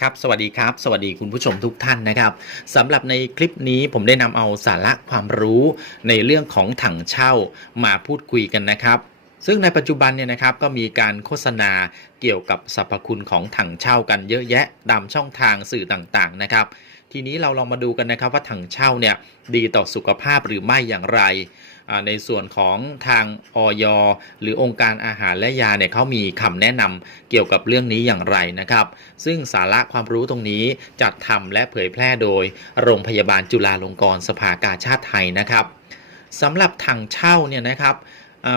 ครับสวัสดีครับ สวัสดีคุณผู้ชมทุกท่านนะครับสำหรับในคลิปนี้ผมได้นำเอาสาระความรู้ในเรื่องของถังเช่ามาพูดคุยกันนะครับซึ่งในปัจจุบันเนี่ยนะครับก็มีการโฆษณาเกี่ยวกับสรรพคุณของถังเช่ากันเยอะแยะตามช่องทางสื่อต่างๆนะครับ ทีนี้เราลองมาดูกันนะครับว่าถังเช่าเนี่ยดีต่อสุขภาพหรือไม่อย่างไร ในส่วนของทางออยหรือองค์การอาหารและยาเนี่ยเขามีคำแนะนำเกี่ยวกับเรื่องนี้อย่างไรนะครับ ซึ่งสาระความรู้ตรงนี้จัดทำและเผยแพร่โดย โรงพยาบาลจุฬาลงกรณ์สภากาชาติไทยนะครับสำหรับถังเช่าเนี่ยนะครับ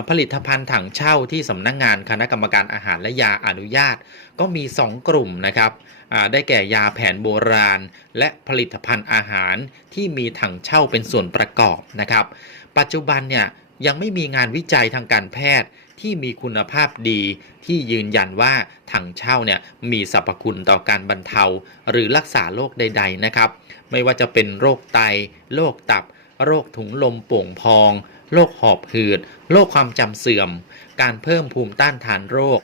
ผลิตภัณฑ์ถังเช่าที่สำนักงงานคณะกรรมการอาหารและยาอนุญาต ก็มี 2 กลุ่มนะครับได้แก่ยาแผนโบราณ และผลิตภัณฑ์อาหารที่มีถังเช่าเป็นส่วนประกอบนะครับ ปัจจุบันเนี่ยยังไม่มีงานวิจัยทางการแพทย์ที่มีคุณภาพดีที่ยืนยันว่าถังเช่าเนี่ยมีสรรพคุณต่อการบรรเทา หรือรักษาโรคใด ๆนะครับ ไม่ว่าจะเป็นโรคไต โรคตับ โรคถุงลมโป่งพอง โรคหอบหืด โรคความจำเสื่อม การเพิ่มภูมิต้านทานโรค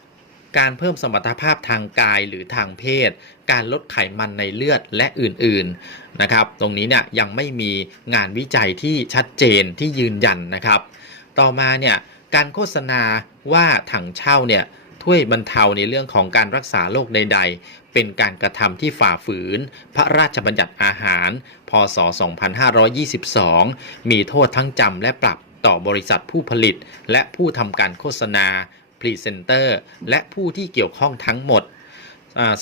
การเพิ่มสมรรถภาพทางกายหรือทางเพศ การลดไขมันในเลือดและอื่นๆนะครับ ตรงนี้เนี่ยยังไม่มีงานวิจัยที่ชัดเจนที่ยืนยันนะครับ ต่อมาเนี่ยการโฆษณาว่าถังเช่าเนี่ยช่วยบรรเทาในเรื่องของการรักษาโรคใด ๆ เป็นการกระทำที่ฝ่าฝืน พระราชบัญญัติอาหาร พศ 2522 มีโทษทั้งจำและปรับ ต่อบริษัทผู้ผลิต และผู้ทำการโฆษณา พรีเซนเตอร์ และผู้ที่เกี่ยวข้องทั้งหมด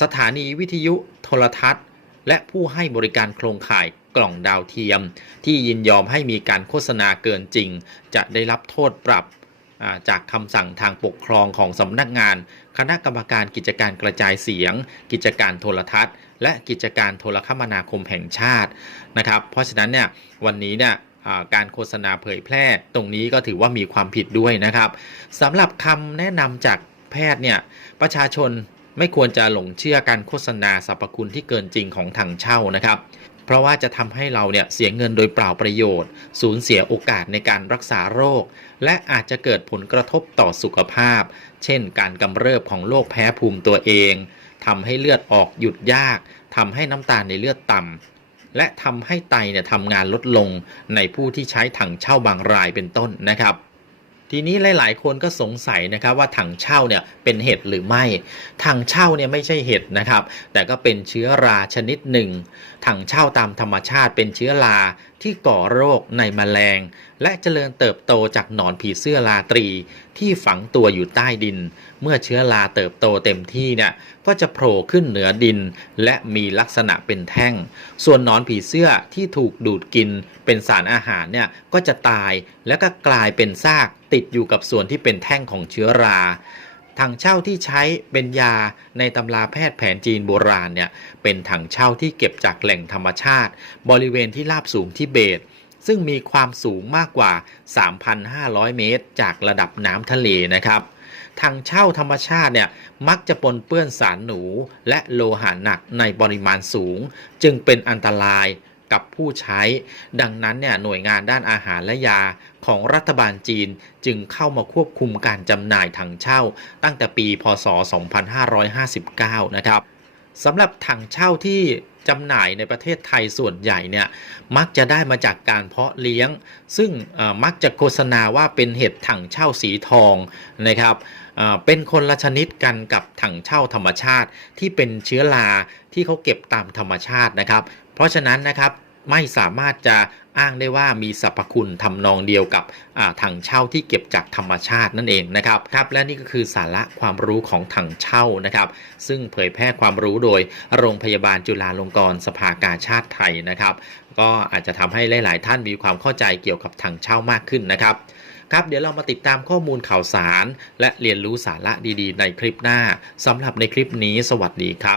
สถานีวิทยุโทรทัศน์ และผู้ให้บริการโครงข่ายกล่องดาวเทียม ที่ยินยอมให้มีการโฆษณาเกินจริง จะได้รับโทษปรับจากคำสั่งทางปกครองของสำนักงาน คณะกรรมการกิจการกระจายเสียง กิจการโทรทัศน์ และกิจการโทรคมนาคมแห่งชาตินะครับ เพราะฉะนั้นเนี่ยวันนี้เนี่ย การโฆษณาเผยแพร่ ตรงนี้ก็ถือว่ามีความผิดด้วยนะครับสำหรับคำแนะนำจากแพทย์เนี่ยประชาชนไม่ควรจะหลงเชื่อการโฆษณาสรรพคุณที่เกินจริงของถังเช่านะครับ เพราะว่าจะทำให้เราเนี่ยเสียเงินโดยเปล่าประโยชน์ สูญเสียโอกาสในการรักษาโรค และอาจจะเกิดผลกระทบต่อสุขภาพ เช่น การกำเริบของโรคแพ้ภูมิตัวเองทำให้เลือดออกหยุดยากทำให้น้ำตาลในเลือดต่ำ และทำให้ไตเนี่ยทำงานลดลงในผู้ที่ใช้ถังเช่าบางรายเป็นต้นนะครับทีนี้หลาย ๆ คนก็สงสัยนะครับว่าถังเช่าเนี่ยเป็นเห็ดหรือไม่ถังเช่าเนี่ยไม่ใช่เห็ดนะครับ แต่ก็เป็นเชื้อราชนิดหนึ่งถังเช่าตามธรรมชาติเป็นเชื้อรา ที่ก่อโรคในแมลง และเจริญเติบโตจากหนอนผีเสื้อราตรี ที่ฝังตัวอยู่ใต้ดิน เมื่อเชื้อราเติบโตเต็มที่เนี่ยก็จะโผล่ขึ้นเหนือดิน และมีลักษณะเป็นแท่ง ส่วนหนอนผีเสื้อที่ถูกดูดกินเป็นสารอาหารเนี่ยก็จะตายแล้วก็กลายเป็นซากติดอยู่กับส่วนที่เป็นแท่งของเชื้อรา ถังเช่าที่ใช้เป็นยาในตำราแพทย์แผนจีนโบราณเนี่ยเป็นถังเช่าที่เก็บจากแหล่งธรรมชาติ บริเวณที่ราบสูงทิเบต ซึ่งมีความสูงมากกว่า 3,500 เมตร จากระดับน้ำทะเลนะครับถังเช่าธรรมชาติเนี่ยมักจะปนเปื้อนสารหนู และโลหะหนักในปริมาณสูง จึงเป็นอันตราย กับผู้ใช้ ดังนั้นเนี่ยหน่วยงานด้านอาหารและยาของรัฐบาลจีนจึงเข้ามาควบคุมการจำหน่ายถังเช่า ตั้งแต่ปี พศ 2559 นะครับสำหรับถังเช่าที่จำหน่ายในประเทศไทยส่วนใหญ่เนี่ยมักจะได้มาจากการเพาะเลี้ยง ซึ่งมักจะโฆษณาว่าเป็นเห็ดถังเช่าสีทองนะครับเอ่อเป็นคนละชนิดกันกับถังเช่าธรรมชาติที่เป็นเชื้อราที่เขาเก็บตามธรรมชาตินะครับ เพราะฉะนั้นนะครับ ไม่สามารถจะอ้างได้ว่ามีสรรพคุณทำนองเดียวกับถังเช่าที่เก็บจากธรรมชาตินั่นเองนะครับครับและนี่ก็คือสาระความรู้ของถังเช่านะครับ ซึ่งเผยแพร่ความรู้โดยโรงพยาบาลจุฬาลงกรณ์สภากาชาติไทยนะครับ ก็อาจจะทำให้หลาย ๆ ท่านมีความเข้าใจเกี่ยวกับถังเช่ามากขึ้นนะครับครับเดี๋ยวเรามาติดตามข้อมูลข่าวสาร และเรียนรู้สาระดี ๆ ในคลิปหน้าสำหรับในคลิปนี้สวัสดีครับ